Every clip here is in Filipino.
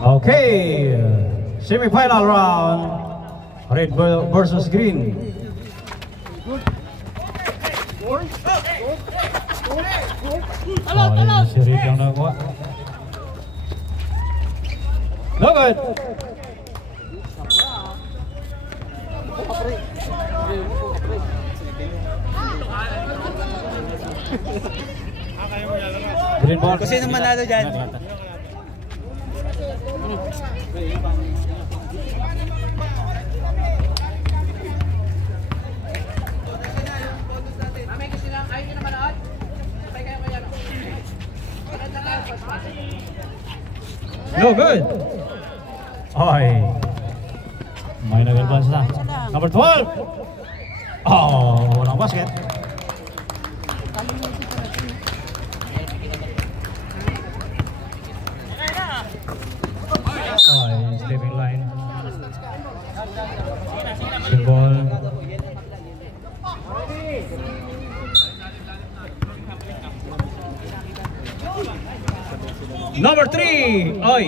Okay, semi-final round, red versus green. Si Red yang nakuha. No good. Green ball. Kung sino manalo dyan? No good. Ay. May nag-advance na. Number 12. Oh, walang basket. Ay, stepping line. Symbol. Number 3. Oy.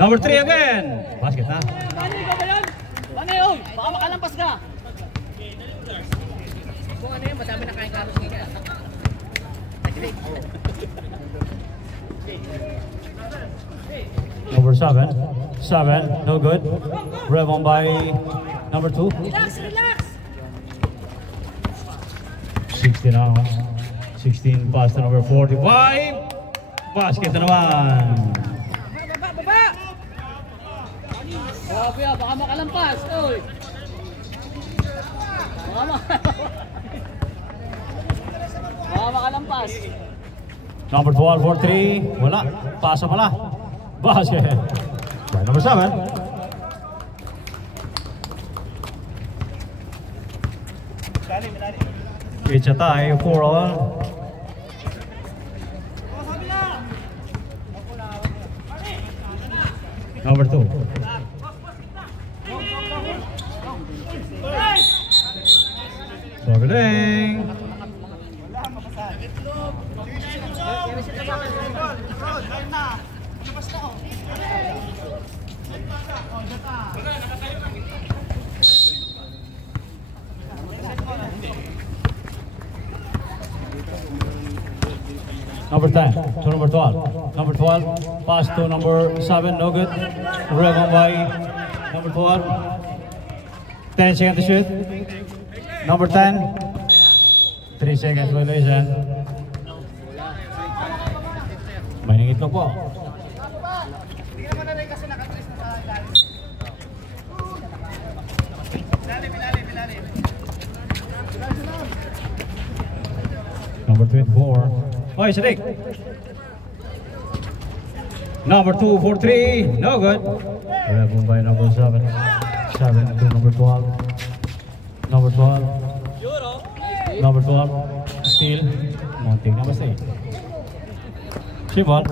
Number 3 again. Basket na. Bane, oy, baka makalampas ka. Kung ano yun, madami na kain karos nila. Number 7. 7, no good. Rebound by number 2. Relax, relax. 16 now. 16 pass to number 45. Basket na naman. Baba! Grabe ah, baka makalampas. Oy! Baka makalampas. Number 12 for 3. Wala. Pasa pala. Basket. By number 7. It's a tie, 4-all. Number 2. Pagaling. Number 10 to number 12. Number 12 pass to number 7, no good. Rebound by number 12. 10 seconds to shoot. Number 10. 3 seconds violation. May nangitlog po. Number 24. Oh, Sadiq. Number 2 for 3. No good. Rebound by number 7. 7 to number 12. Number 12. Number 12. Steal. Mounting number 6. Shibon.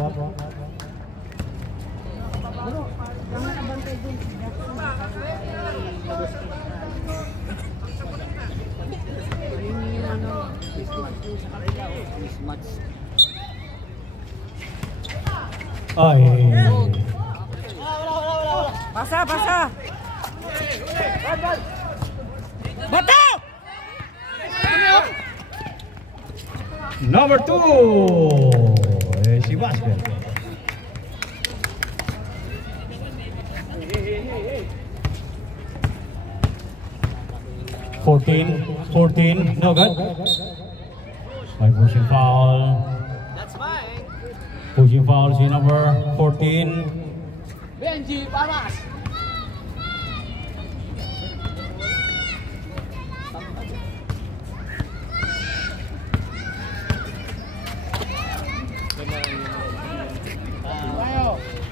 Ay. Pasa, pasa. Bata! Number 2. Si basket. Fourteen, no good. By pushing foul. That's mine. Pushing foul si number 14. Benji, pamas.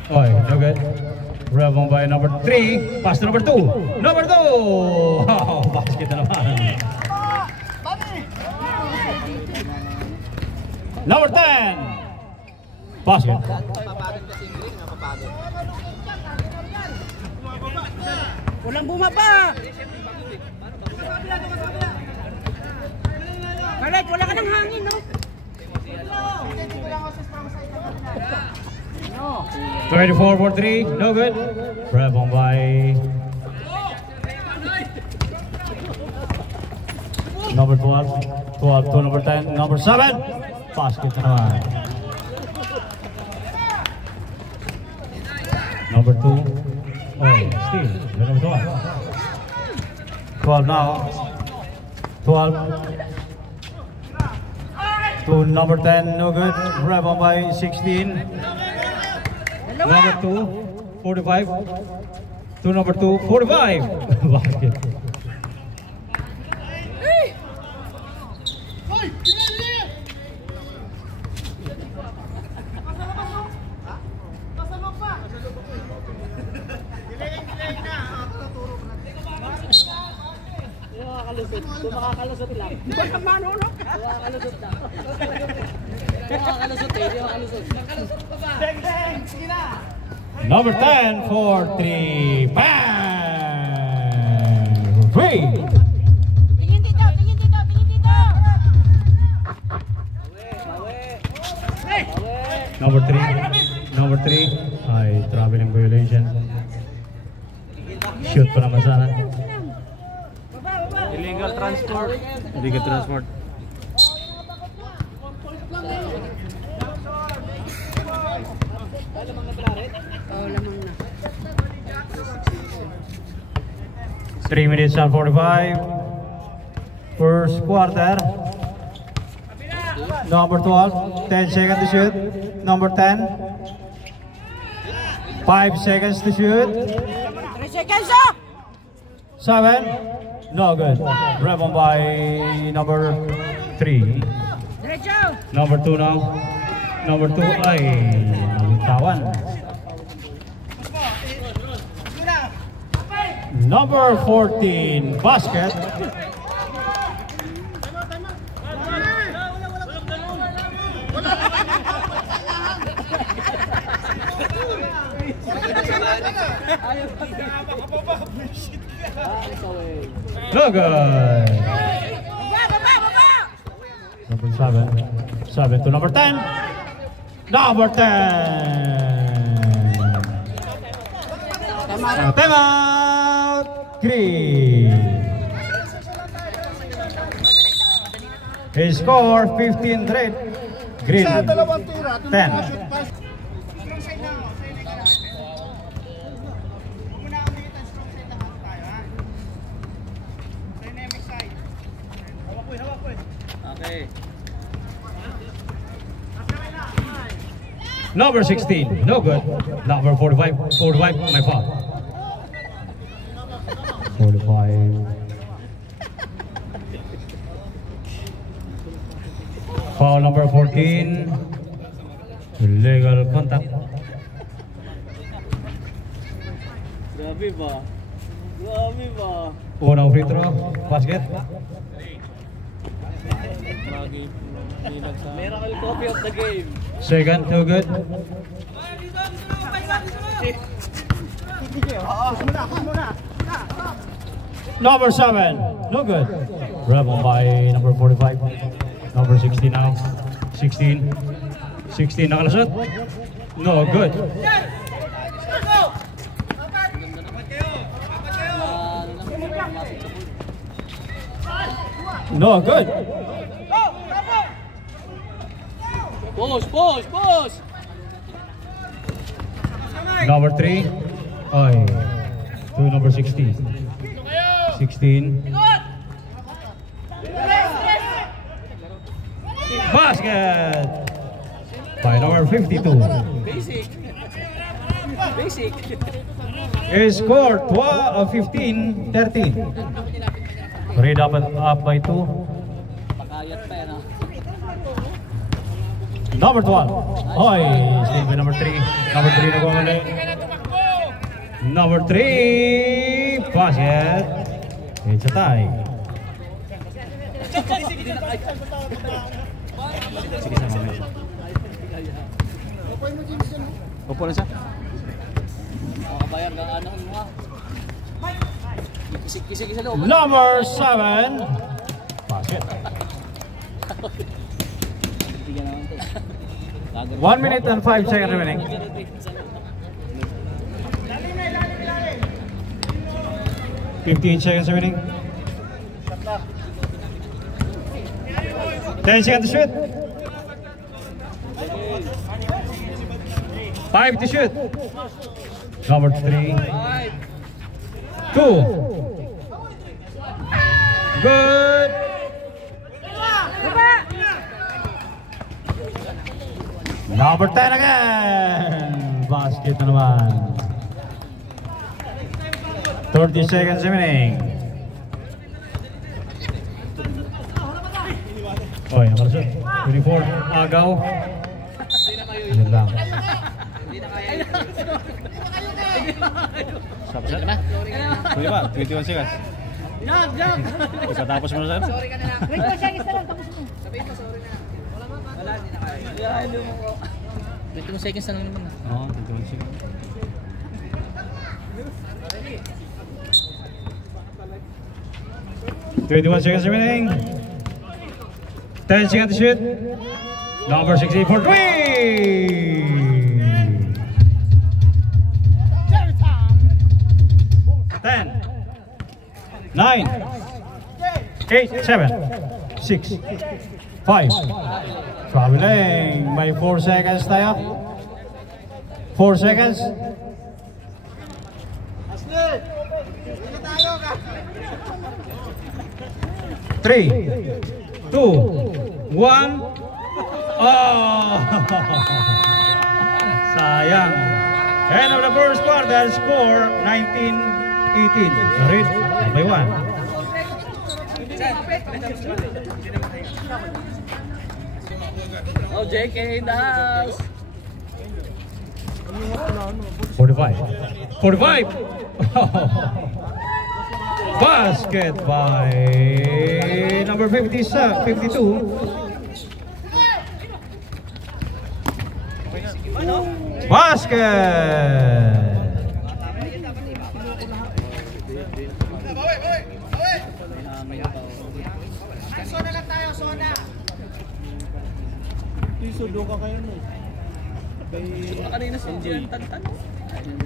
Oh, no good. Rebound by number 3. Pass to number 2. Number 2. Oh, basket na naman. Number 10. Basket. Walang bumaba. Correct, wala ka ng hangin, no? 24 for 3, no good. Grab on by number 12, 12 to number 10, number 7. Basket na naman. Number 2. Oh, still. Number 12. 12 now. 12 to number 10, no good. Grab on by 16. Number 2, 45. To number 2, 45. Basket. Kung makakalusot lang. Kung manunok ka. Makakalusot lang. Makakalusot eh. Makakalusot. Makakalusot pa ba? Bang, bang! Sige na! Number 10 for 3. Bang! 3! Tingin dito! Tingin dito! Tingin dito! Number 3. Number 3. Ay, traveling violation. Shoot pa naman sana. Illegal transport. Illegal transport. Lamang na pala rin? Oo, lamang na. 3 minutes and 45. First quarter. Number 12, 10 seconds to shoot. Number 10, 5 seconds to shoot. 3 seconds up! 7, no good. Grab on by number 3. Diretso! Number 2 now. Number 2 ay tawan. Number 14, basket. No good. Number 7. 7 to number 10. Number 10. Time out. Green. His score 15 red. Green 10. Okay. Number 16, no good. Number 45, 45, my fault. 45. Foul number 14. Illegal contact. Grabe ba? Grabe ba? Unang free throw, basket. Miracle copy of the game. Second, no good. Number 7, no good. Grab on by number 45. Number 16 now. 16. 16 nakalasot. No good. No good. Push, push, push! Number 3. Ay. To number 16. 16. Basket! By number 52. Basic. Basic. He scored 15-13. Read up by 2. Pagkayat pa yan, Number 12. Oy, still by number 3. Number 3 na gumali. Number 3. Basket. It's a tie. Sige sa mamaya. Upo na siya. Makabayar ng ano mo. Kisik-kisik sa loob. Number 7. Basket. 1 minute and 5 seconds remaining. 15 seconds remaining. 10 seconds to shoot. 5 to shoot. Number 3. 2. Good. Number 10 again. Basket na naman. 30 seconds remaining. Oh, yan pala siya. 24. Agaw. Yan lang. Sabi na? Kuya ba? 21 seconds. Jog! Pagkatapos mo na sa'yo? Sorry ka na lang. 21 seconds na lang, tapos mo. Sabihin mo, sorry na. Wala, hindi na kaya. 21 seconds na lang naman. Oo, 21 seconds. Twenty-one seconds remaining. 10 seconds to shoot. Number 68 for 3. 10, 9, 8, 7, 6, 5. Traveling. May 4 seconds tayo. 4 seconds. 3, 2, 1. Oh! Sayang. End of the first quarter, score 19-18. Red by 1. Oh, JK in the house. 45. 45. Basket by number 52. Basket. Sona lang tayo, sona. Sudo ka kayo no. Kanina sa tagtan.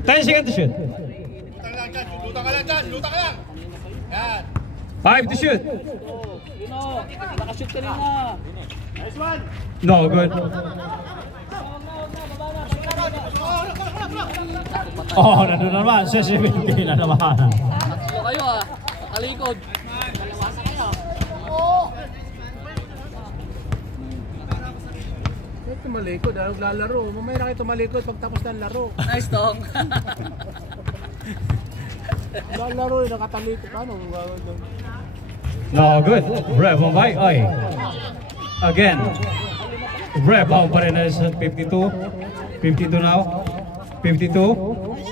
10 seconds to shoot. Luta ka lang dyan, luta ka lang. Yan. 5 to shoot. Nakashoot ka rin na. Nice one. No good. Oh, nandun naman. 17 na naman. Tatlo kayo ah. Nakalikod. Tumalikod, naglalaro. Mamaya na kayo tumalikod pagtapos ng laro. Nice dong. Naglalaro, nakatalikod. Ano? No good. Rebound by Oy. Again. Rebound pa rin na sa 52. 52 now. 52.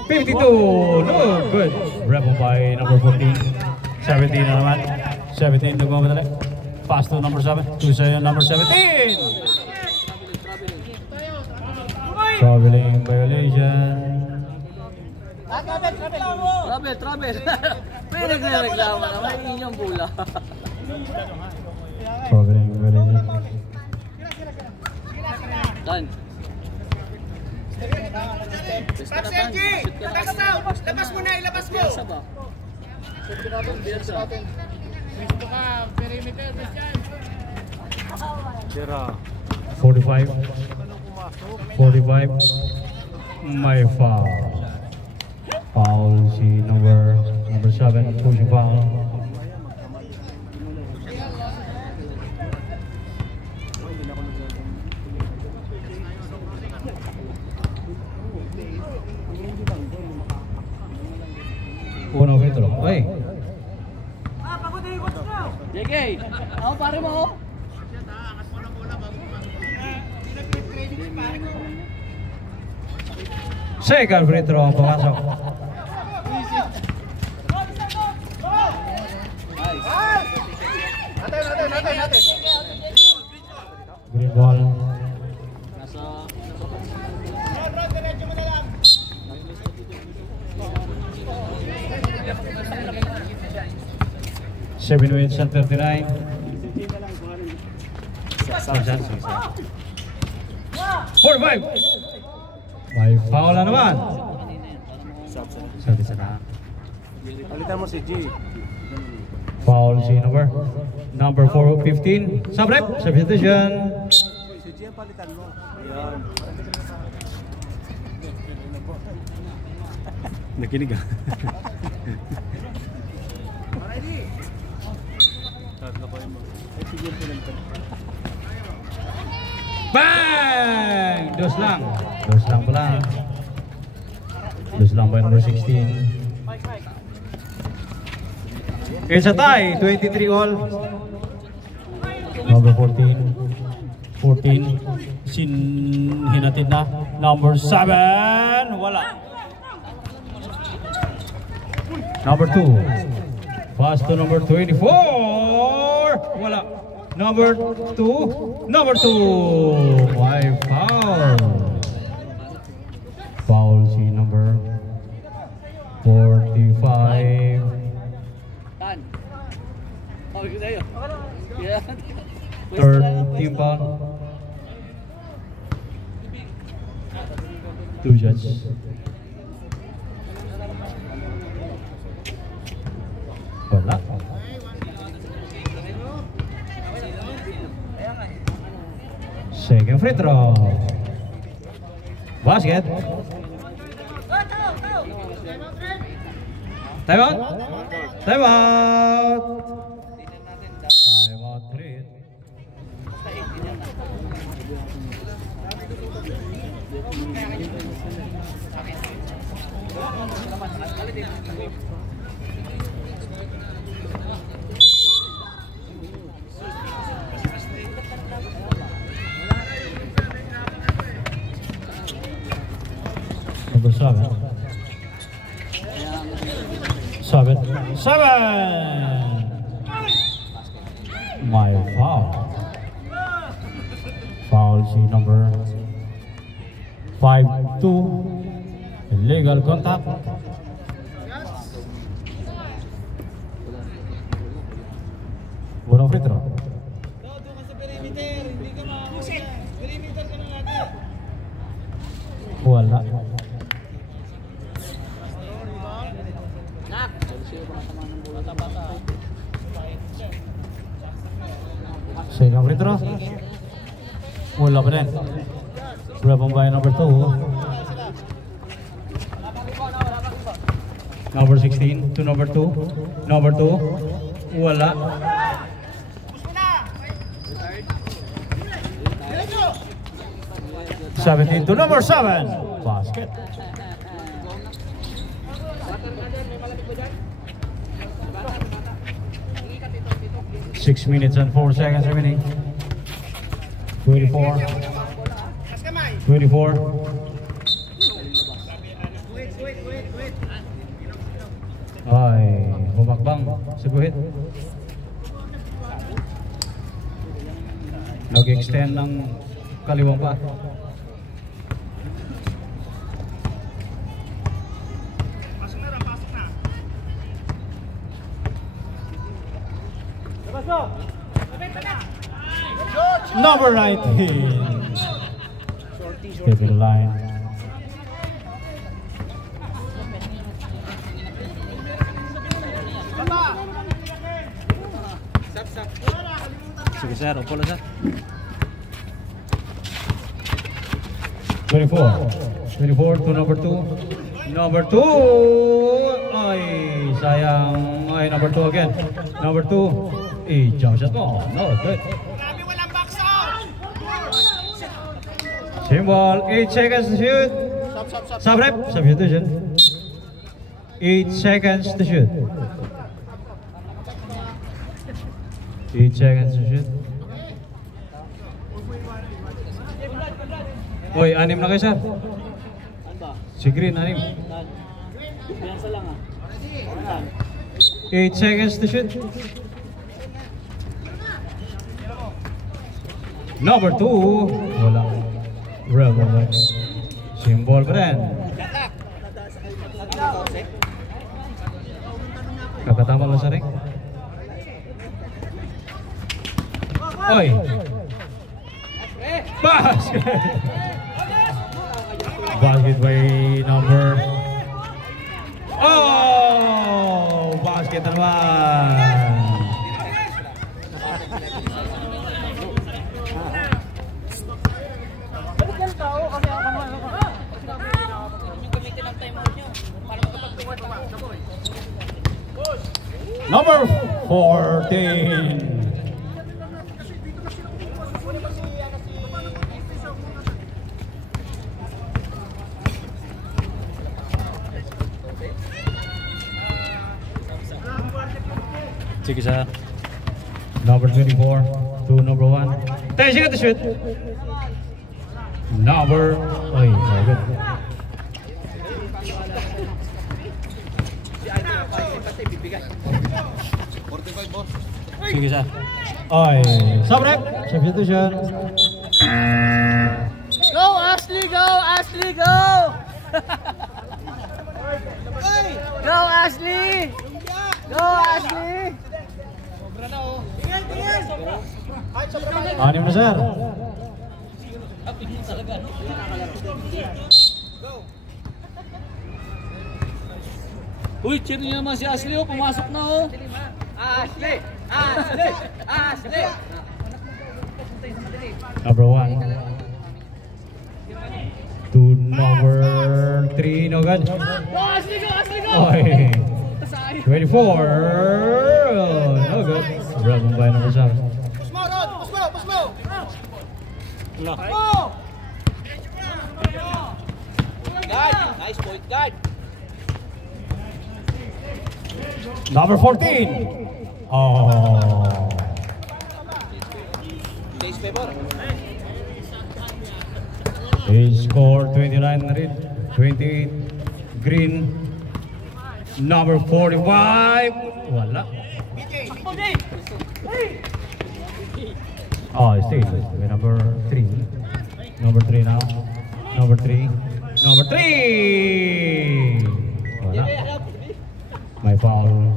52. No good. Rebound by number 14. 17 na naman. 17 nagmamadali. Pass to number 7. To say number 17. Traveling violation. Travel. May nagre-reklamo na. May inyong bula. Traveling violation. Done. Labas mo na, ilabas mo! Gusto ka, perimeter, Christian. 45. 45. May foul. Foul si number 7. Pushing foul. Una free throw. Hey. JK, ako pare mo oh. Second free throw ang pumasok. Natin. Green ball. Nasa 7 minutes and 39. Four, 5. May foul na naman. Sabi sa na. Palitan mo si G. Foul si number 415. Subrep, substitution. Si G ang palitan mo. Ayan. Nakinig ah. Bang! Dos lang pala. Dos lang by number 16. It's a tie, 23 all. Number 14. Hinatid na. Number 7. Wala. Number 2. Pass to number 24. Wala. Number 2. Why foul? Foul si number 45. Tan. Oh, yun sa'yo. Yeah. Third team foul. 2 shots. Wala. Second free throw. Basket. Time out. Time out. Time out 3. Number 7. 7. My foul. Foul si number 5-2. Illegal contact. Unang free throw. Wala. Second free throw. Wala pa rin. Rebang by number 2. Number 16 to number 2. Number 2. Wala. Seventeen to number 7. Basket. Six minutes and 4 seconds remaining. 24. 24. Ay, bumakbang sa guhit. Nag-extend ng kaliwang pa. Number 19. Get to the line. Sige sir, upo lang sir. 24 to number 2. Number 2. Ay, sayang. Ay, number 2 again. Number 2. Jump shot mo. No, good. Team ball, 8 seconds to shoot. Subrep, substitution. 8 seconds to shoot. 8 seconds to shoot. Oy, 6 na kayo sir. Si Green, 6. 8 seconds to shoot. Number 2. Wala. Rebel. Symbol pa rin. Kakatama lang sa ring. Oy! Basket! Basket by number... Oh! na naman. Number 14. Sige sa number 24 to number 1. Tayo siya to shoot. Number, ay, good. Sige sa. Ay, sabrek. Substitution. Go Ashley, go Ashley, go! Go Ashley! Go Ashley! Anim na sir. Uy, cheer niyo naman si Ashley, oh. Pumasok na, oh. Ashley! Ashley! Ashley! Number 1 to number 3, no good. Go Ashley, go Ashley, go! Oy, 24, oh, no good. Broken by number 7. Push mo, Rod! Push mo! Push mo! Guard! Nice point, guard! Number 14. Oh. Days favor. He scored 29 red, 28 green. Number 45. Wala. Oh, still number 3. Number 3 now. Number 3. Number 3. Wala. My foul.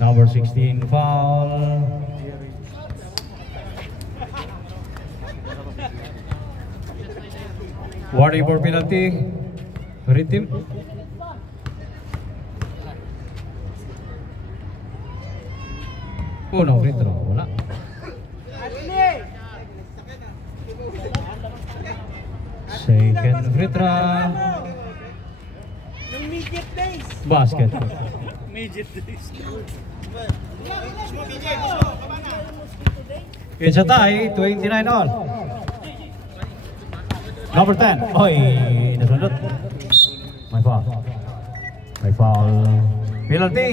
Number 16 foul. Warning for penalty. Red team. Oh no, free throw. Wala. Second free throw. Basket. It's a tie, 29 all. Number 10. Oy, nasundot. My foul. My foul. Penalty.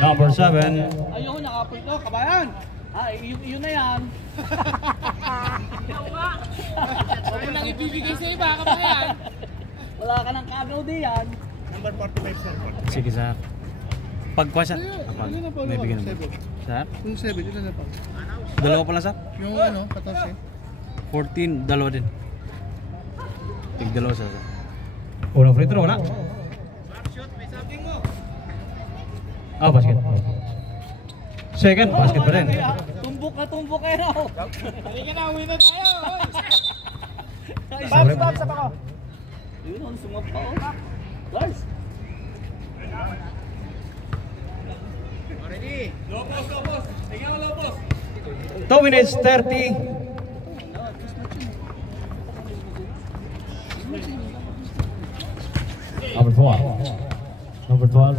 Number 7. Ayoko, nakapul ko, kabayan! Yun na yan. Huwag mo nang ibibigay sa iba, kabayan. Wala ka ng kagaw di yan. Number 45, sir. Sige sa pagkuha siya. May bigyan naman. Sir? Yung 7, yun na pa. Dalawa pala sa? Yung ano, 14. 14, dalawa din. Dalawa sa. Unang free throw, wala. Ah, basket. Second, basket pa rin. Tumbok kayo na. Halika na, uwi na tayo! Stop, sa bako! Yun ang sumap pa, oh. Lars! Ready? Low post! Tingnan mo low post! 2 minutes 30. Number 12. Number 12.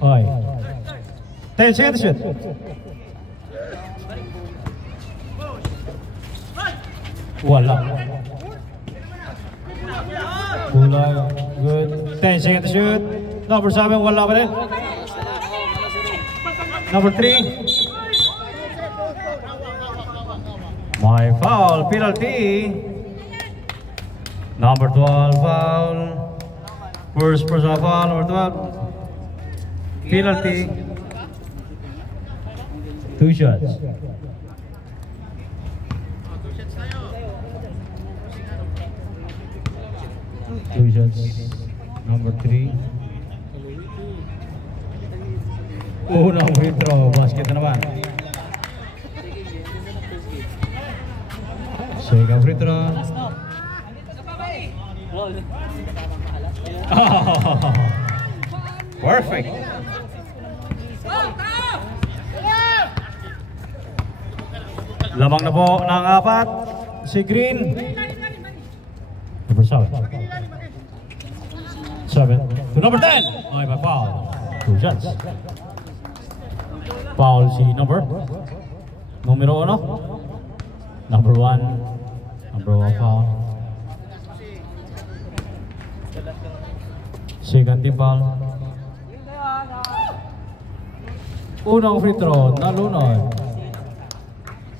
Oy. 10 seconds shoot. Wala. Kulay. Good. 10 seconds shoot. Number 7. Wala pa rin. Number 3. My foul. Penalty. Number 12 foul. First personal foul. Number 12. Penalty. 2 shots. Two shots. Number 3. Unang free throw. Basket na naman. Second free throw. Perfect. Lamang na po ng 4 si Green. Number 7 to number 10. Okay, by foul. 2 shots. Foul si numero 1. Number 1 foul. Second team foul. Unang free throw, nalunod.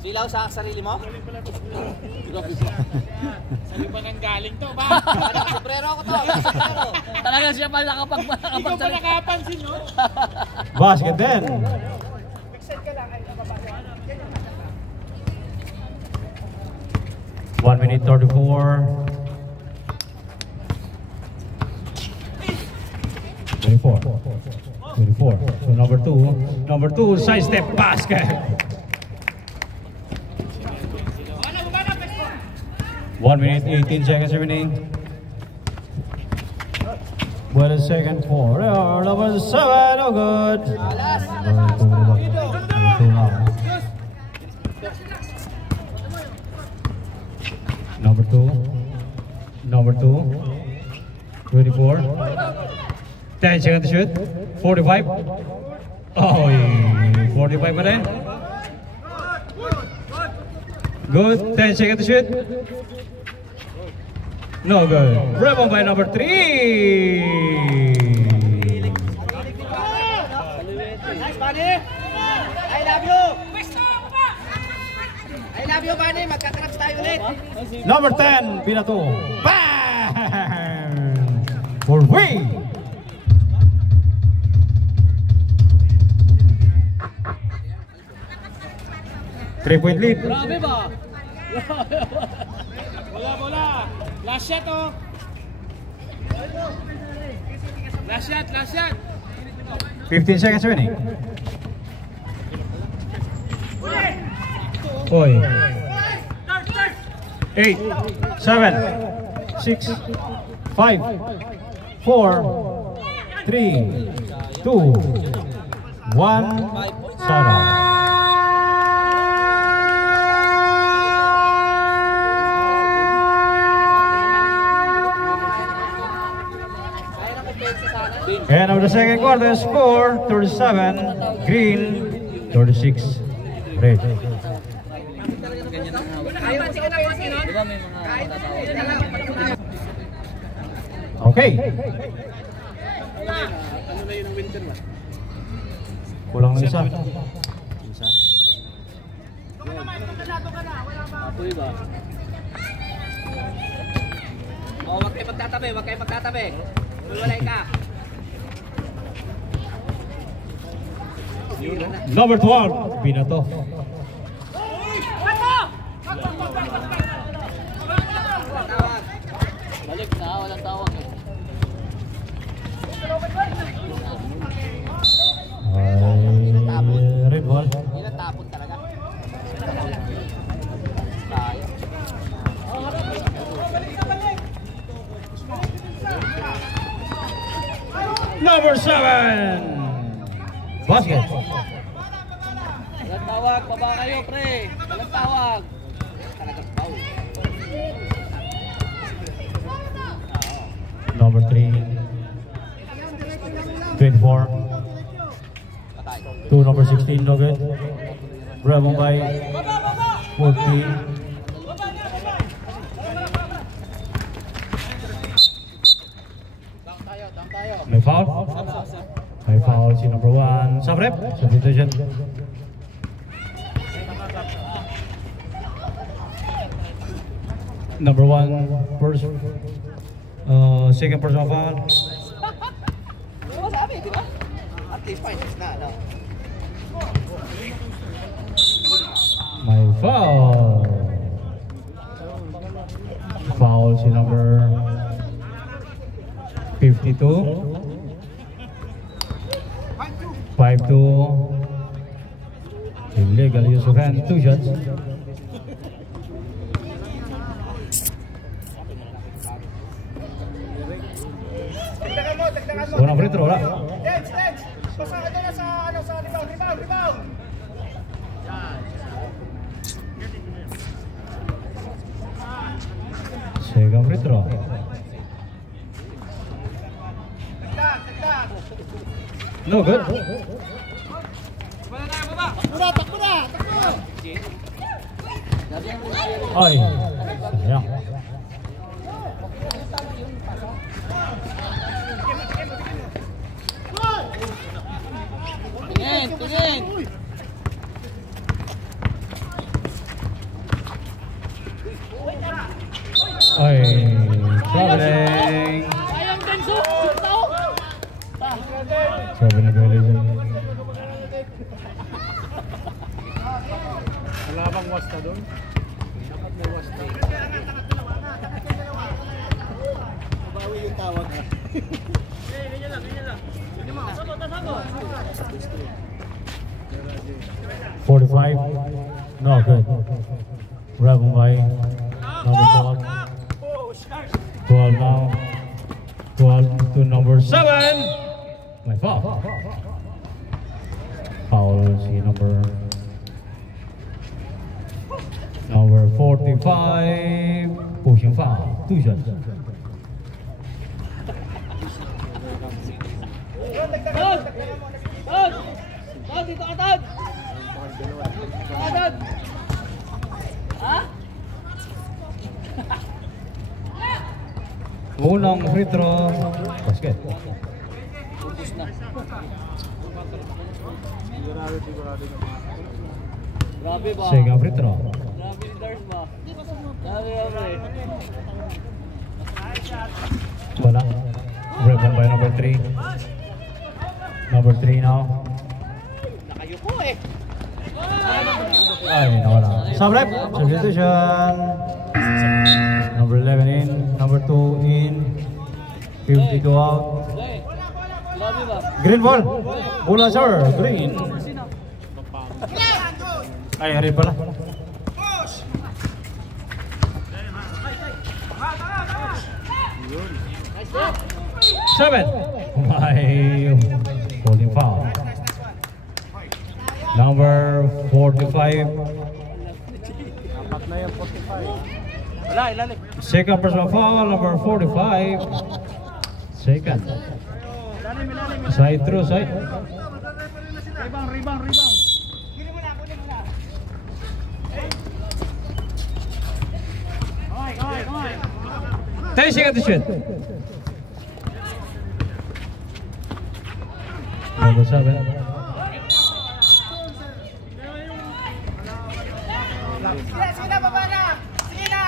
Silaw sa sarili mo? Saan ba nang galing to ba? Sobrero ako to. Talaga siya pa nakapagsalita. Ikaw ba nakapansin nyo? Basket din. 1 minute 34. 24. So number 2 side step basket. 1 minute 18 seconds remaining. What a second for number 7, no good. Number two, 24. 10 seconds to shoot. 45. Oh, 45 pa rin. Good. 10 seconds to shoot. No good. Rebound by number 3. Nice, Bunny. I love you. I love you, Bunny. Magkakrabs tayo ulit. Number 10, Binato. Bang! For free. Three-point lead. Grabe ba? Bola. Last shot oh. Last shot. 15 seconds remaining. Oy. 8, 7, 6, 5, 4, 3, 2, 1, 0. And of the second quarter, score 37, Green, 36, Red. Okay. Kulang ng isa. Oh, wag kayo magtatabi. Walay ka. Number 12, Binato. Balik na, walang tawag eh. Red ball. Ilang tapon talaga. Number 7, basket. Walang tawag, baba kayo pre. Walang tawag. Talagang foul. Number 3, 24. To number 16, no good. Rebound by 14. May foul? May foul si number 1. Sabrep, substitution. Number 1, first, second personal foul. Ano sabi, di ba? At least points na, no? May foul. Foul si number 52. 5-2. Illegal use of hand. 2 shots. Unang free throw, wala. Basta ito na sa, ano, sa rebound. Second free throw. No good. Takbo na! Ay, sayang. Tingin! Ay, traveling. Sayang din, shoot tao! Sabi na violation. Wala bang wasta doon? Dapat may wasta. Mabawi yung tawag. Ganyan lang. 45. No good. Rebel by number 12. 12 now. 12 to number 7. My foul. Foul si number 45. Pushing foul. 2 shots. Tad! Dito ka, Tad! Tad! Ha? Unang free throw. Basket. Ubus na. Grabe ba? Second free throw. Grabe yung Dars ba? Grabe. Wala. Rebel by number 3. Number 3 now. Nakayuko eh. Ay, nawala. Subrep. Substitution. Number 11 in. Number 2 in. 52 out. Grabe ba? Green ball. Bola sir. Green. Ay, hari pala. Seven. Ay, holding foul. Number 45. Dapat na yung 45. Wala, ilalim. Second personal foul, number 45. Second. Side through, side. Rebound. 10 seconds to shoot. Number 7. Sige na, baba na! Sige na!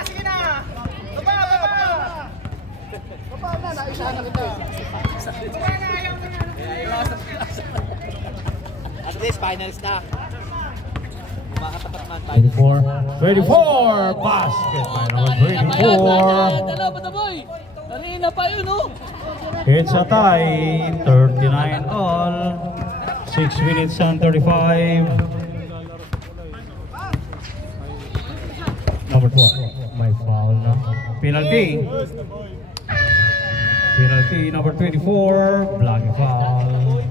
Baba na, naisa na kita. Baba na, ayaw mo na. At least, finals na. Makatapat man tayo. 24. Basket by number 24. Dala ba na boy? Kanina pa yun oh. It's a tie. 39 all. 6 minutes and 35. Number 12. May foul na. Penalty. Penalty number 24. Blocking foul.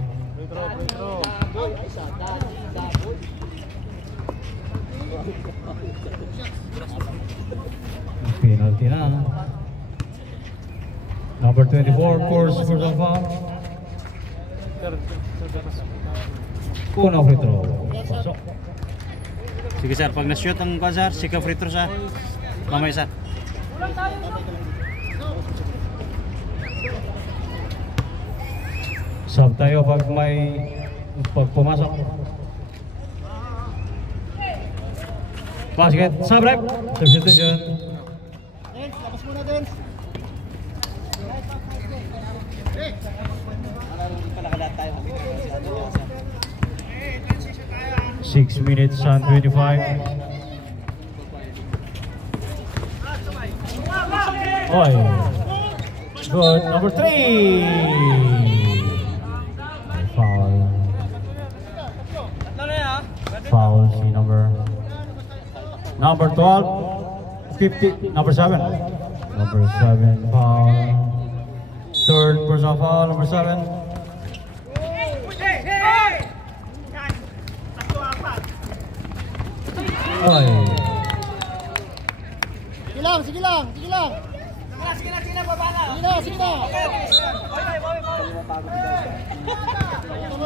Penalty na. Number 24, course for the foul. Unang free throw. Pasok. Sige sir, pag na-shoot ang sir, sika free throw sa mamaya sir. Sub tayo pag pumasok. Basket, sub rep. Substitution. Labas muna din. 6 minutes and 25. Oy. Good. Number 3. Foul. Foul si number 12. 50. Number 7. Number 7 foul. Third personal foul. Number 7. Ay. Sige lang, sige lang, sige lang. Sige na, baba na. Sige na.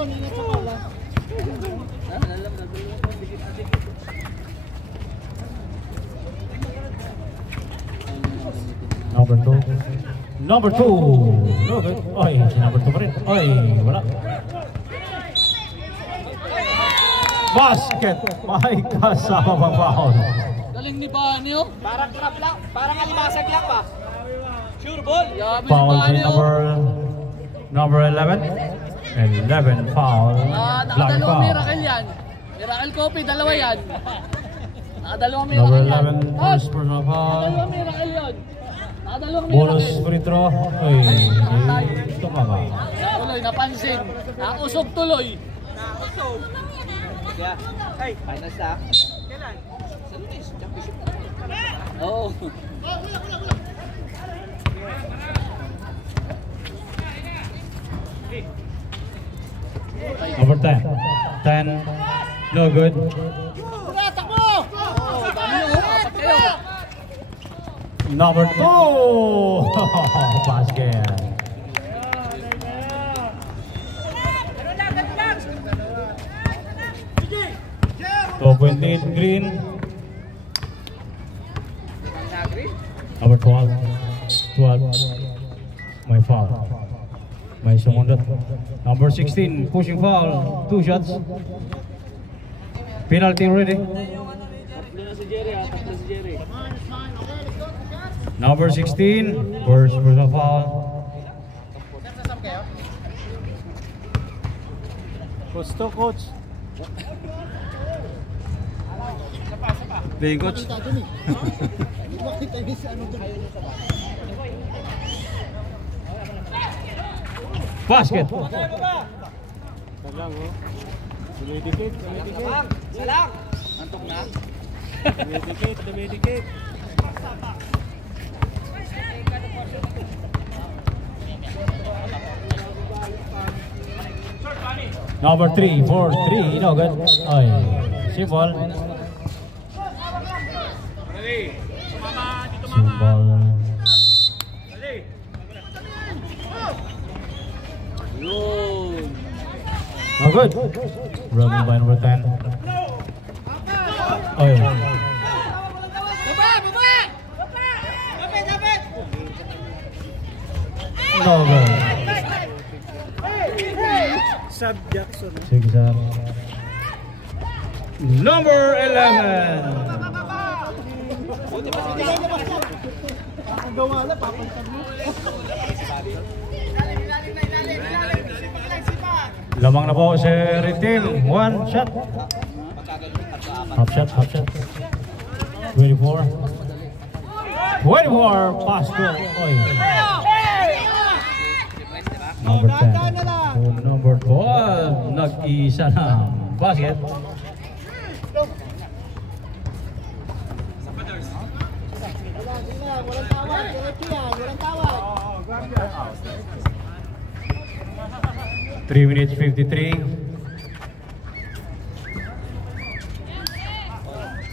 Ingat sa pala. Number 2. Number 2. No good. Ay, si number 2 pa rin. Ay, wala. Basket. May kasama pang foul. Galing ni Bani oh. Parang trap lang, parang alimasag lang ba? Sure ball. Yaman Foul ni si Bani oh. number 11. 11 foul. Blind Nakadalawang foul. miracle yan. Miracle copy, dalawa yan. Nakadalawang Number miracle yan. 11 first personal foul. Nakadalawang miracle yun. Nakadalawang Bonus miracle. free throw. Ay, tumama. Tuloy, napansin. Nausog tuloy. Hey, minus na. Oo. Number 10. 10. No good. Takbo! Number 2. Basket. Top lead green. Number 12. 12. My foul. May sumunod. Number 16. Pushing foul. 2 shots. Penalty ready. Tatlo na si Jerry ha. Tatlo si Jerry. Number 16. First personal foul. Gusto, coach. Playing coach. Basket. Salang, oh. Dumidikit. Salang! Antok na? Dumidikit. Number 3, 4, 3, no good. Ay, simple. Simple. Yun. No good. Rubbing by number 10. Ay, no good. Sub Jackson. Sige, sir. Number 11. Lamang na po si Red Team. 1 shot. Half shot, half shot. 24. 24. Pass to. Oy. Number 10. To number 12. Nag-isa na. Basket. Walang tawag, walang tawag. 3 minutes 53.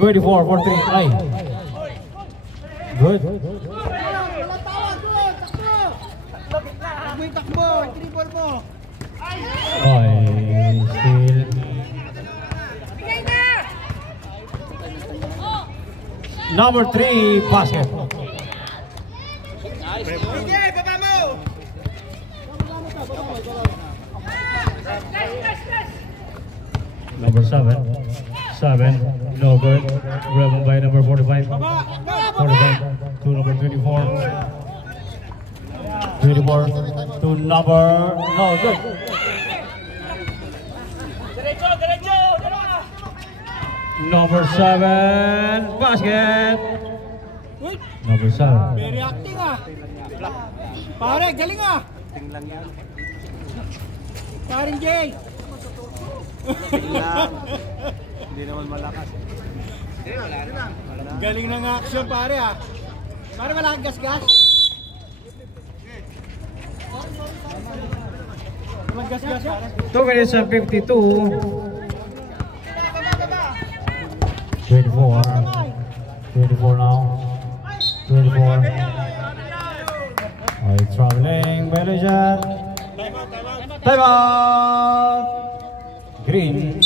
24 for 3. Ay. Good. Walang tawag, good, takbo! Takbo yung takbo, dribble mo. Ay, still. Number 3, basket. Sige, baba mo! Number 7. 7. No good. Rebound by number 45. 45 to number 24. 24 to number. No good. Number 7. Basket. Number 7. Very acting ah. Pare, galing ah. Paring Jay. Hindi naman malakas. Galing ng action pare ah. Pare wala kang gas-gas. Walang gas-gas pare. 2 minutes and 52. 24. 24 now. 24. Traveling Malaysia. Time out. Green.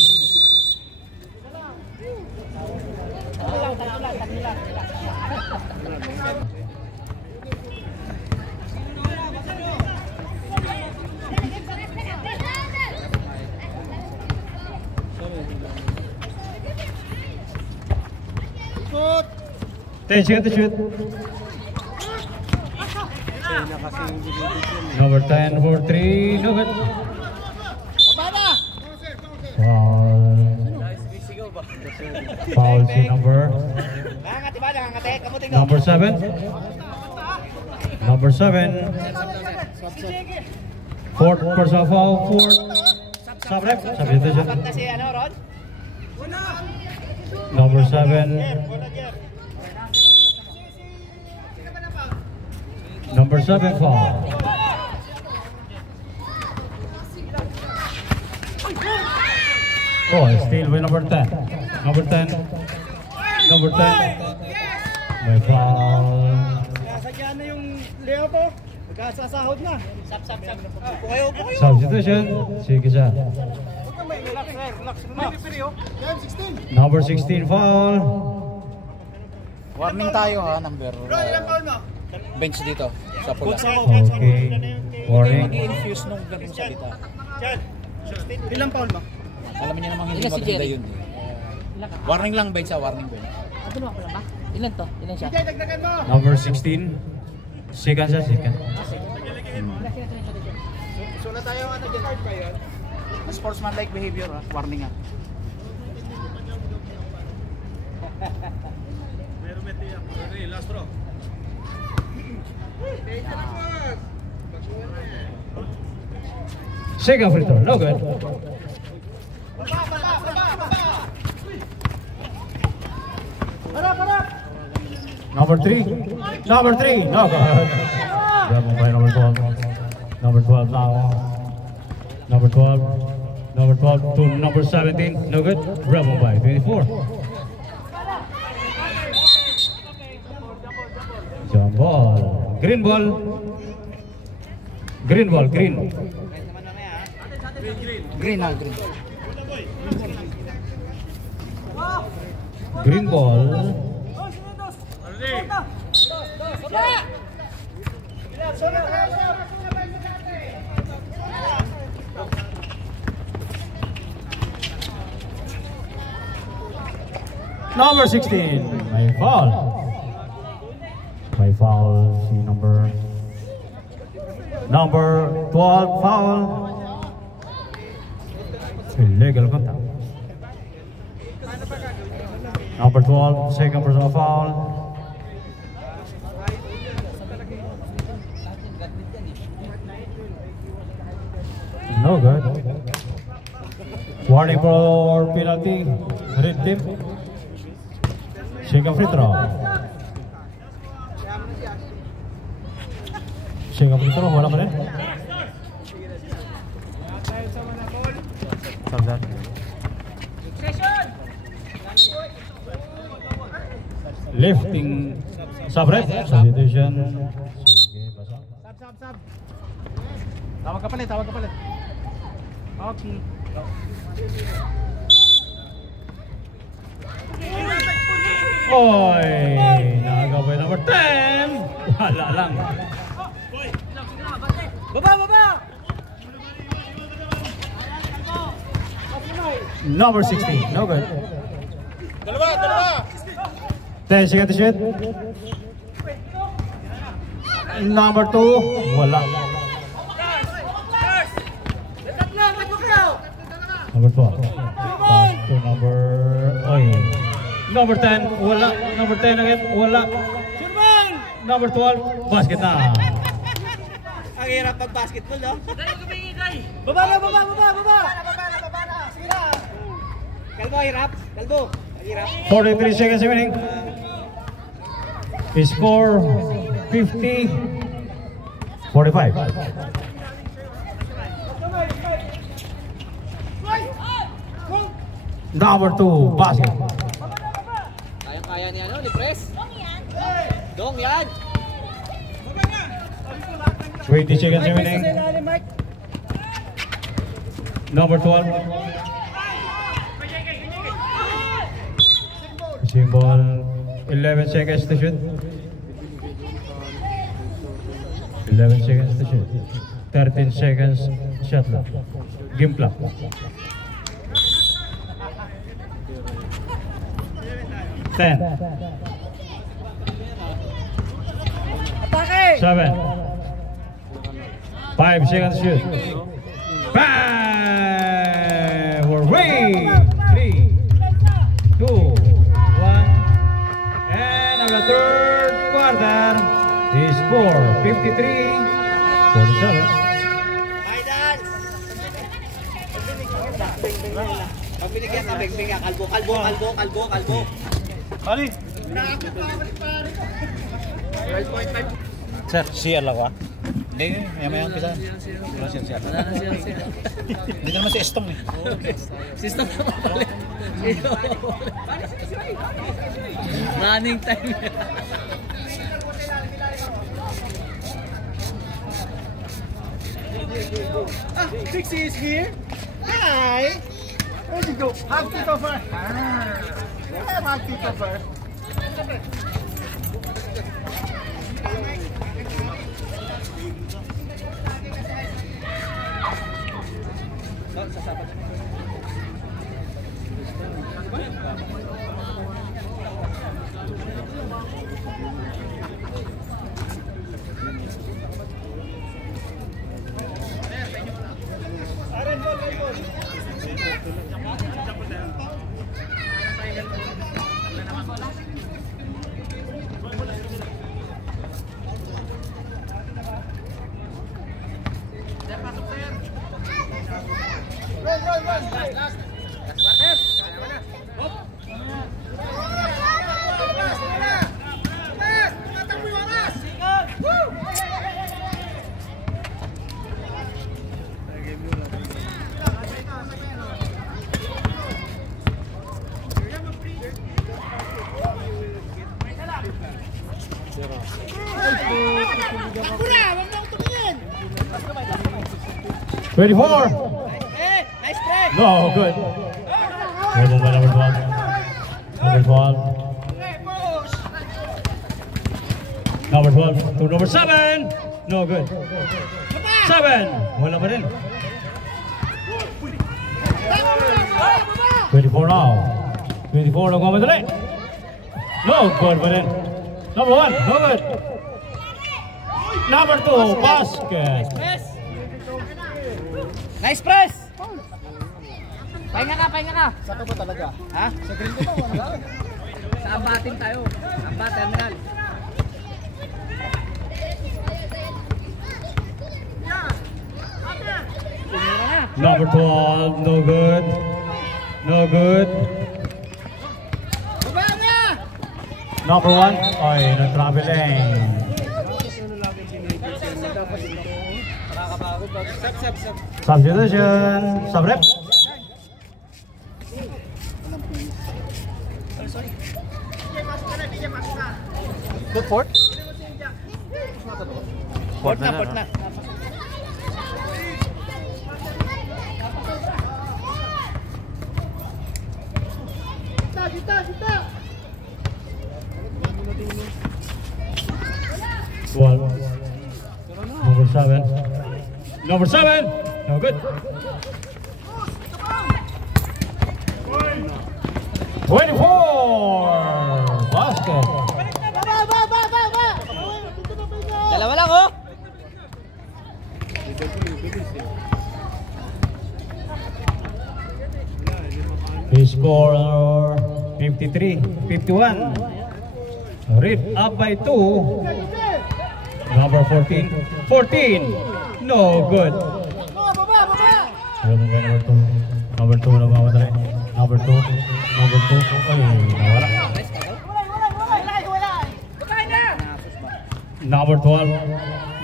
Shoot. 10 seconds to shoot. Number 10 for 3. No good. Foul si number 7. Number 7. Fourth personal foul. Fourth. Sub-rep. Substitution. Number 7. Number 7 foul. Oh, still with number 10. Number 10. Number 10. May foul. Sadya na yung layout po. Magkasasahod na. Substitution. Sige siya. Number 16 foul. Warning tayo ha, number bench dito sa pula. Okay. Warning. Mag-infuse nung ganun salita. Ilang foul ba? Alam niyo namang hindi maganda yun. Warning lang bench sa warning bench. Ilan to? Ilan siya? Dagdagan mo. Number 16. Second siya, second. So na tayo ano dyan ba yun? Sportsman-like behavior ha, warning ha. Second free throw, no good. Number 3. Number 3, no good. Grab by number 12. Number 12 now. Number 12. Number 12 to number 17, no good. Grab by 24. Jump ball. Green ball. Green ball, green. Green ha, green. Green ball. Number 16, may foul. May foul si number 12 foul. Illegal contact. Number 12, second personal foul. No good. Warning for penalty. Red team. Second free throw. Second free throw, wala pa rin. Sabdan. Lifting. Sub-rep. Substitution. Sige, basa. Sab. Tawag ka palit, tawag ka palit. Okay. Oy! Nakagabay number 10! Wala lang. Baba! Number 16, no good. Dalawa! 10 seconds to shoot. Number 2, wala. Number 12. Pass to number... Oy. Number 10, wala. Number 10 again, wala. Number 12, basket na. Ang hirap mag-basketball, no? Baba na! Sige na! Kalbo, hirap. Kalbo, hirap. 43 seconds remaining. Score 50. 45. Number 2, basket. Dong, yan! 20 seconds remaining. Number 12. Receiving ball. 11 seconds to shoot. 11 seconds to shoot. 13 seconds shot clock. Game clock. 10. 7. 5 seconds shoot. 5. We're away. 3, 2, 1. And on the third quarter is 4:53-47. Pabinigyan ka, bigyan. Kalbo. Pari. Sir, CR lang ka? Hindi, may umpisa. Wala siya CR. Hindi naman si Estong eh. Si Estong na mabalik. Running time. Trixie is here. Hi. Where did you go? Have Tito first. Have Tito first. Ready for? Nice play! No, good. Number 12. Number 12. Number 12 to number 7. No good. 7. Wala pa rin. 24 now. 24 na kumadali. No good pa rin. Number 1. No good. Number 2. Basket. Nice press! Pahinga ka! Saan ka ba talaga? Ha? Sa green ko ba? Wala. Sa Ambating tayo. Amba Terminal. Number 12. No good. No good. Number 1. Ay, na-traveling. Substitution. Subrep. Good port? Port na. Kita. 12. Number 7. Number 7. No good. 24. Basket. Dalawa lang, oh! He scored 53-51. Read up by 2. Number 14. 14. No good. Number 2 na mamatay. Number 2. Number 2. Ay, nawala. Number 12.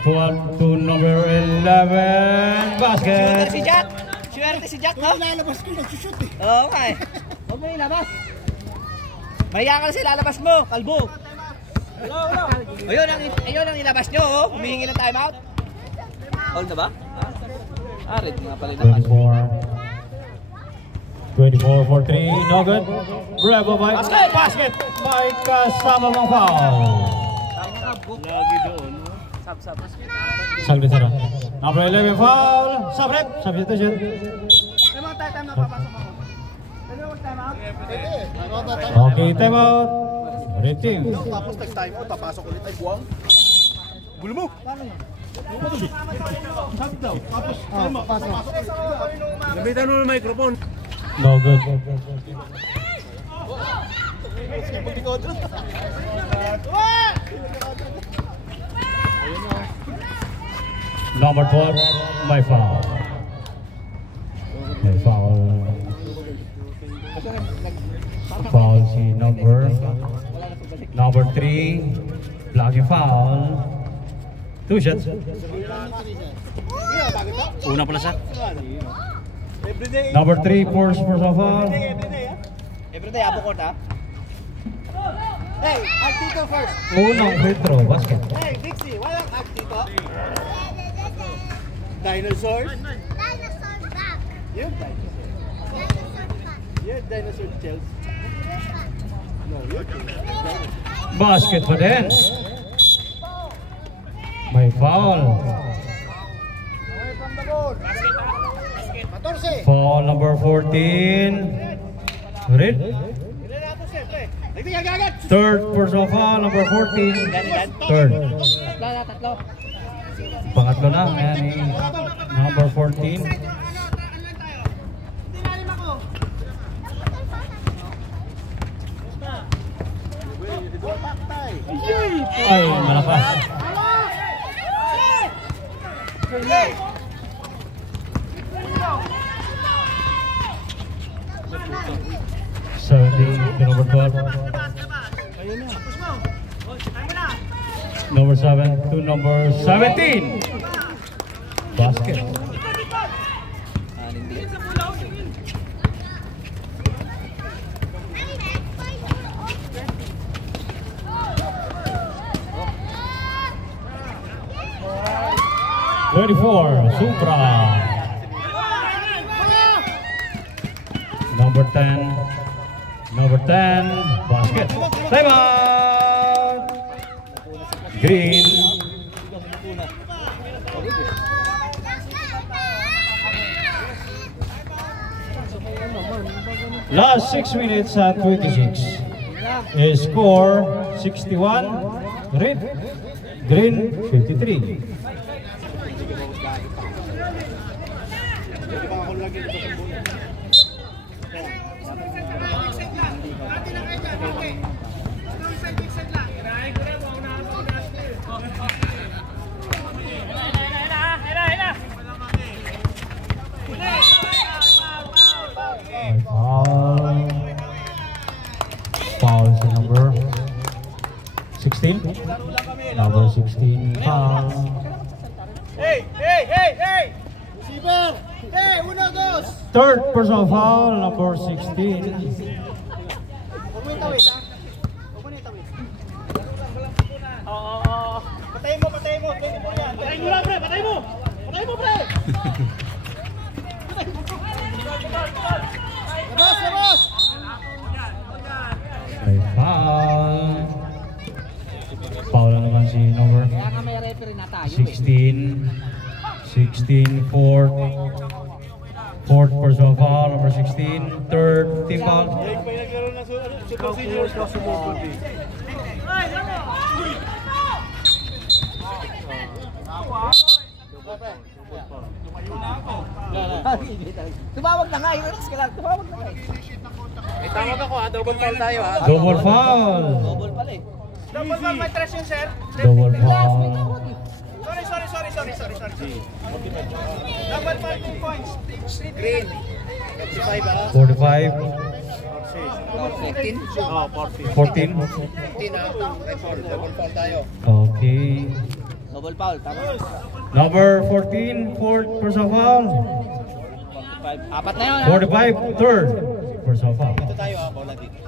12 to number 11. Basket. Si Jack! Swerte si Jack, no? Lalabas ko, nagsushoot eh. Oo nga eh. Huwag mo ilabas. Mahiya ka na sa ilalabas mo, kalbo. Wala. Ayun ang ilabas nyo, oh. Humihingi ng timeout. Hold na ba? Red nga pala ilabas. 24 for 3, no good. Rebel by basket. May kasama mong foul. Lagi doon. Sab. Saglit sana. Number 11 foul. Substitution. Okay, time out. Red team. Tapos next time mo, tapasok ulit ay buwang. Gulo mo! Sabi daw, tapos pasok. Gamitan mo yung microphone. No good. Number 12, my foul. My foul. Foul si number 3, blocking foul. 2 shots. Una pala siya. Number 3, force foul. Everyday, abo court, ha? Hey, act dito first. Unang free throw, basket. Hey, Dixie, walang act dito. Dinosaurs? Dinosaur back. Yung dinosaur. Dinosaur back. Yung dinosaur shells. No, yung dinosaur. Basket pa din. May foul. Away from the goal. 14. Foul number 14. Red. Third personal foul number 14. Third. Tatlo. Pangatlo na. Ayan ni number 14. Ay, malakas. Number 12. Number 7 to number 17. Basket. 24, Supra. Number 10, basket. Time out. Green. Last 6 minutes at 26. Score 61. Red. Green 53. Foul si number 16. Number 16 foul. Hey! Receiver! Hey, 1, 2! Third personal foul, number 16. Huwag mo itawid, ha? Huwag mo na itawid. Patayin mo! 24 yan! Patayin mo lang, pre! Patayin mo, pre! Labas! May foul. Foul na naman si number Kaya nga may referee na tayo. 16, fourth personal foul, number 16. Third team foul. Naglaro ng super seniors na sumugod eh. Tumawag na nga, relax ka lang. Tumawag na nga. May tawag ako, ha? Double foul tayo, ha? Double foul. Double pala eh. Double foul, may trash yun, sir. Double foul. Sorry. Double foul, 2 points. Green. 55, ha? 45. 15? 14. 15, ha? Double foul tayo. Okay. Double foul, tama. Number 14, fourth personal foul. 45. Apat na yun, ha? 45, third personal foul. Ito tayo, ha? Bola dito.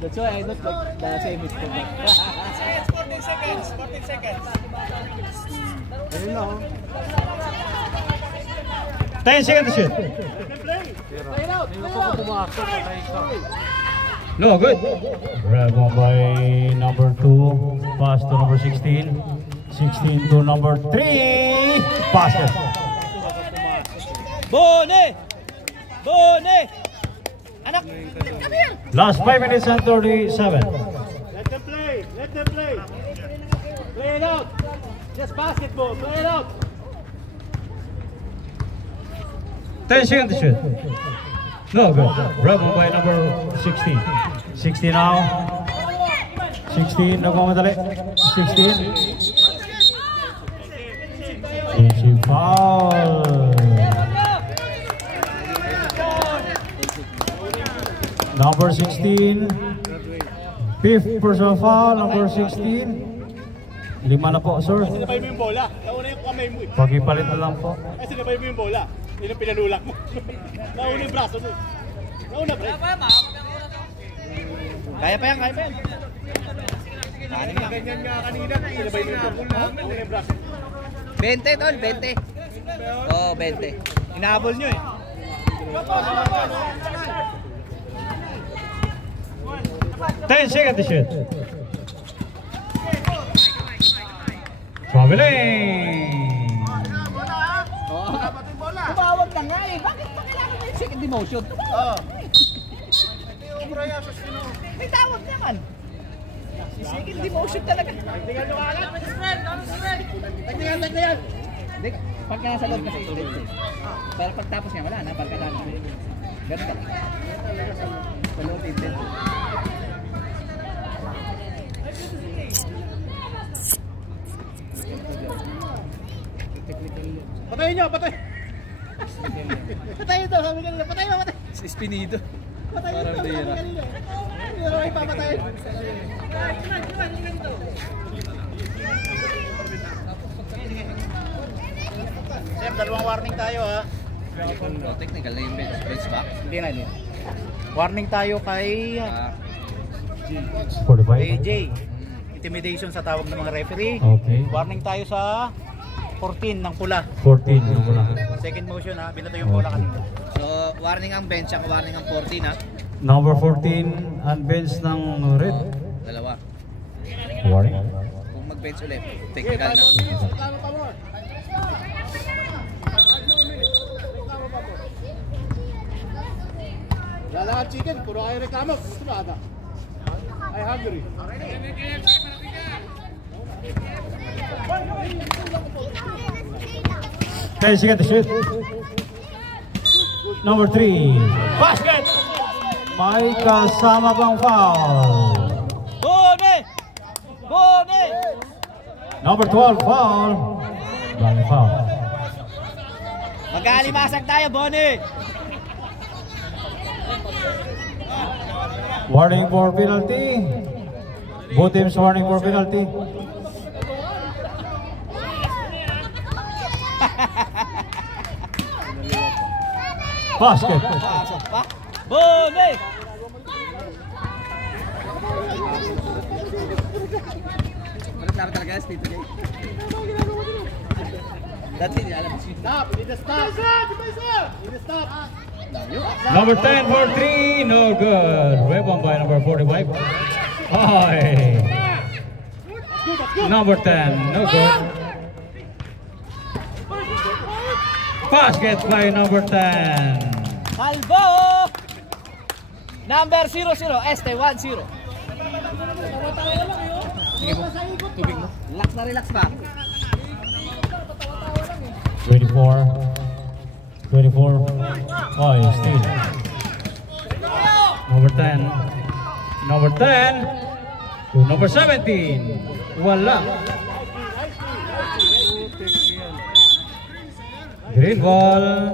That's why I don't like the same is 14 seconds. 14 seconds. Ayun lang. 10 seconds to shoot. No good. Grab on by number 2. Pass to number 16. 16 to number 3. Basket. Bone! Bone! Anak, come here! Last 5 minutes and 37. Let them play. Let them play. Play it out. Just basketball. Play it out. 10 seconds to shoot. No good. Grab on by number 16. 16 now. 16 nagmamadali. 16. Easy foul. Number 16. Fifth personal foul. Number 16. 5 na po, sir. Sinabay mo yung bola. Nauna yung kamay mo. Pagipalit na lang po. Ay, sinabay mo yung bola. Yun ang pinalulak mo. Nauna yung braso mo. Nauna, pre. Kaya pa yan, kaya pa yan. Ganyan nga kanina. Sinabay mo yung bola. Nauna yung braso. 20 tol, 20. Oo, 20. Inahabol nyo eh. 10 seconds to shoot. Traveling. Tumawag na nga eh. Bakit pa kailangan mo yung second demotion? May tawag naman. Second demotion talaga. Tagdayan. Hindi, pagka nasa loob kasi intense eh. Pero pagtapos niya, wala na. Pagka lang. Ganun ka. Sa loob intense. Patayin nyo, patay. Patayin ito, sabi kanina. Patay mo, patay. Espinido. Patay ito, sabi kanina. Hindi na kayo papatayin. Sir, dalawang warning tayo ha. Technical na yung bench ba? Hindi na. Warning tayo kay 45. Jay. Intimidation sa tawag ng mga referee. Okay. Warning tayo sa 14 ng pula. 14 yung muna. Second motion ha, binato yung bola kanina. So, warning ang bench, ang warning ang 14 ha. Number 14 unbench ng red. Dalawa. Warning. Kung mag-bench ulit, technical na. Lalahat chicken, puro kayo reklamo. Gusto ba ata? I hungry. 10 seconds to shoot. Number 3. Basket! May kasama pang foul. Bone! Bone! Number 12 foul. Bang foul. Mag-aalimasag tayo, Bone! Warning for penalty. Both teams warning for penalty. Basket. Pasok pa. Bone! Malap talaga guys, dito guys. Dati hindi alam. Stop! Need to stop! Need to stop! Number 10 for 3. No good. Rebound by number 45. Ay. Number 10. No good. Basket by number 10. Kalbo! Number 00, Este 10. Tubig mo. Relax pa. 24. 24. Oh, yeah, still. Number 10. Number 10 to number 17. Wala. Green ball.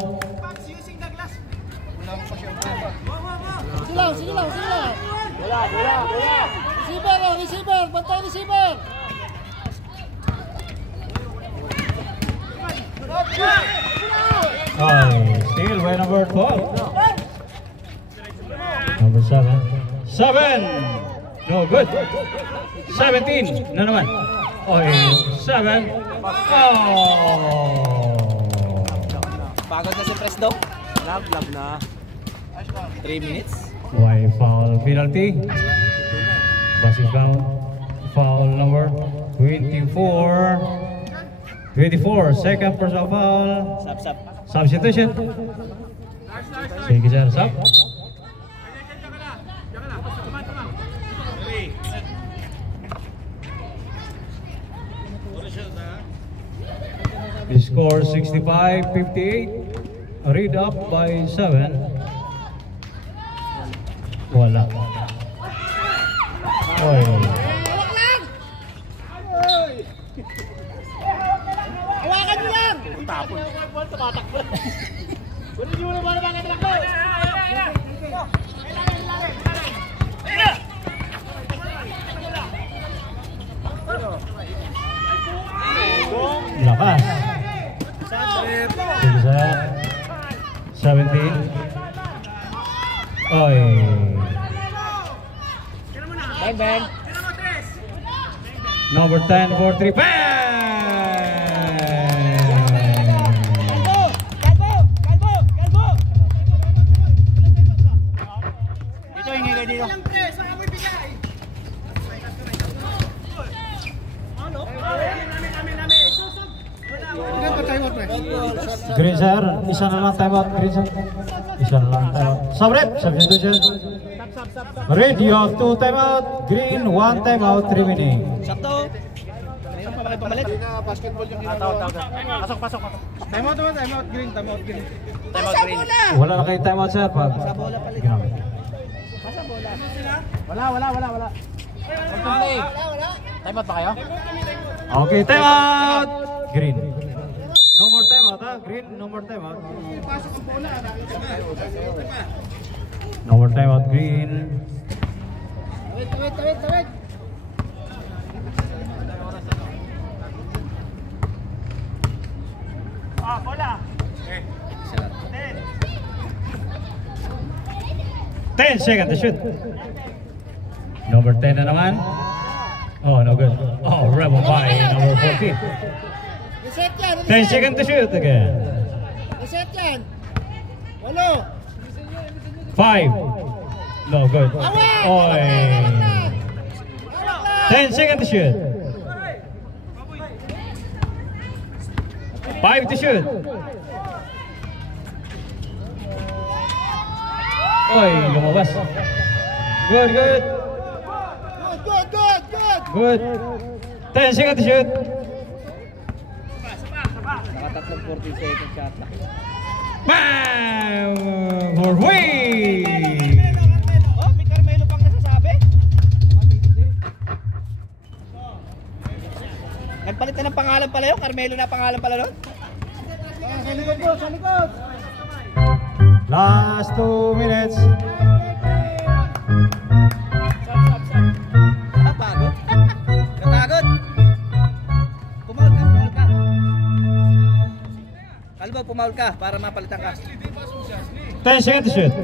Sige lang! Wala! Receiver! Bantay receiver! Ay, still. steal by number 12. Number 7. 7! No good. 17. No naman. Okay, 7. Oh! Pagod na si Presdo. Love na. 3 minutes. Why foul penalty? Passing foul. Foul number 24. 24. Second personal foul. Sap. Substitution. Sige sir, sub. The score 65-58. Read up by 7. Wala. Oy. Hawakan nyo lang! Tapon. Tumatakbo. Kunin nyo muna mga nagtakbo. Lakas. Sige sir. 17. Oy. Bang. Number 10 for 3. Bang! Kalbo! Dito, hingi kayo dito. Green sir, isa na lang timeout. Green sir. Isa na lang timeout. Sabrep, substitution. Red, you have 2 timeout. Green, 1 timeout remaining. Sakto. Pamalit. Basketball yung ginagawa. Pasok. Timeout green. Timeout green. Wala na kayo timeout sir pag ginamit. Wala. Timeout pa kayo? Okay, timeout. Green. No more timeout ha. Green, no more timeout. No more timeout. Green. Tawid. Bola. 10 seconds to shoot. Number 10 na naman. Oh, no good. Oh, rebel by number 14. Reset yan. 10 seconds to shoot again. Reset yan. Walo. 5. No good. Oy. 10 seconds to shoot. 5 to shoot. Oy, lumabas. Good. Good. 10 seconds to shoot. Nakatatlong 40 seconds shot na. Bam! For win! Oh, may Carmelo pang nasasabi. Nagpalit na ng pangalan pala yun. Carmelo na pangalan pala nun. Sa likod. Last 2 minutes. Pagod. Katagod. Pumaul ka. Kalbo, pumaul ka para mapalitan ka. 10 seconds to shoot. 5.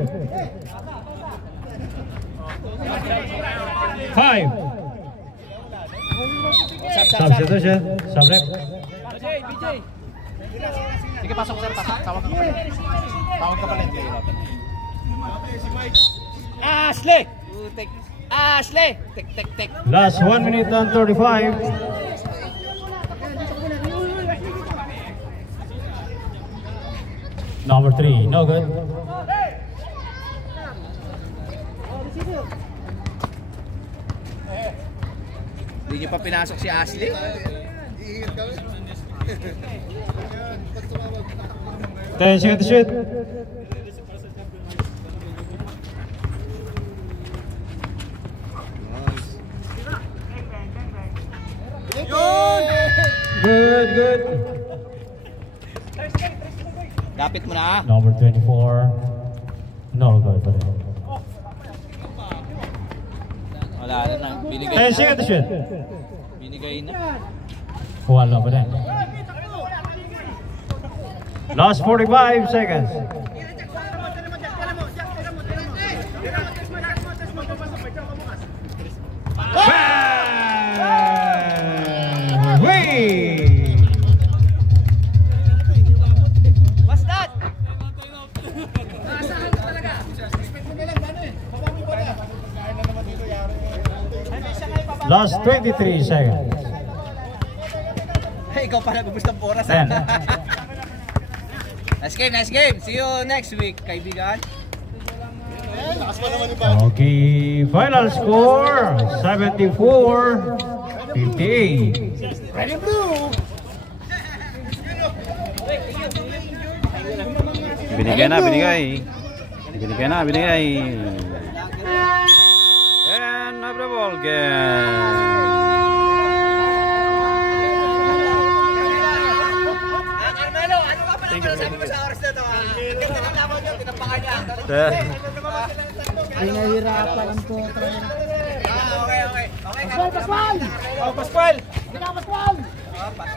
Substitution. Subrep. BJ. Sige, pasok sir, pasok. Tawag ka pala. Ashley! Ashley! Tek. Last 1 minute and 35. Number 3, no good. Hindi niyo pa pinasok si Ashley? 10 seconds to shoot. Good. Dapit mo na. Number 24. No good pa rin. Wala na. Binigay 10 seconds to shoot. Binigay na. Wala pa rin. Last 45 seconds. Last 23 seconds. Ikaw pala gusto ng oras. 10. Nice game. See you next week, kaibigan. Okay, final score 74-58. Ready blue! Binigay na. And have the ball game. Carmelo, ano ka pala sabi mo sa oras na ito? Ganda ng laban nyo, tinampakan niya. Pinahirapan ang po. Okay. Pascual! Oh, Pascual! Pascual!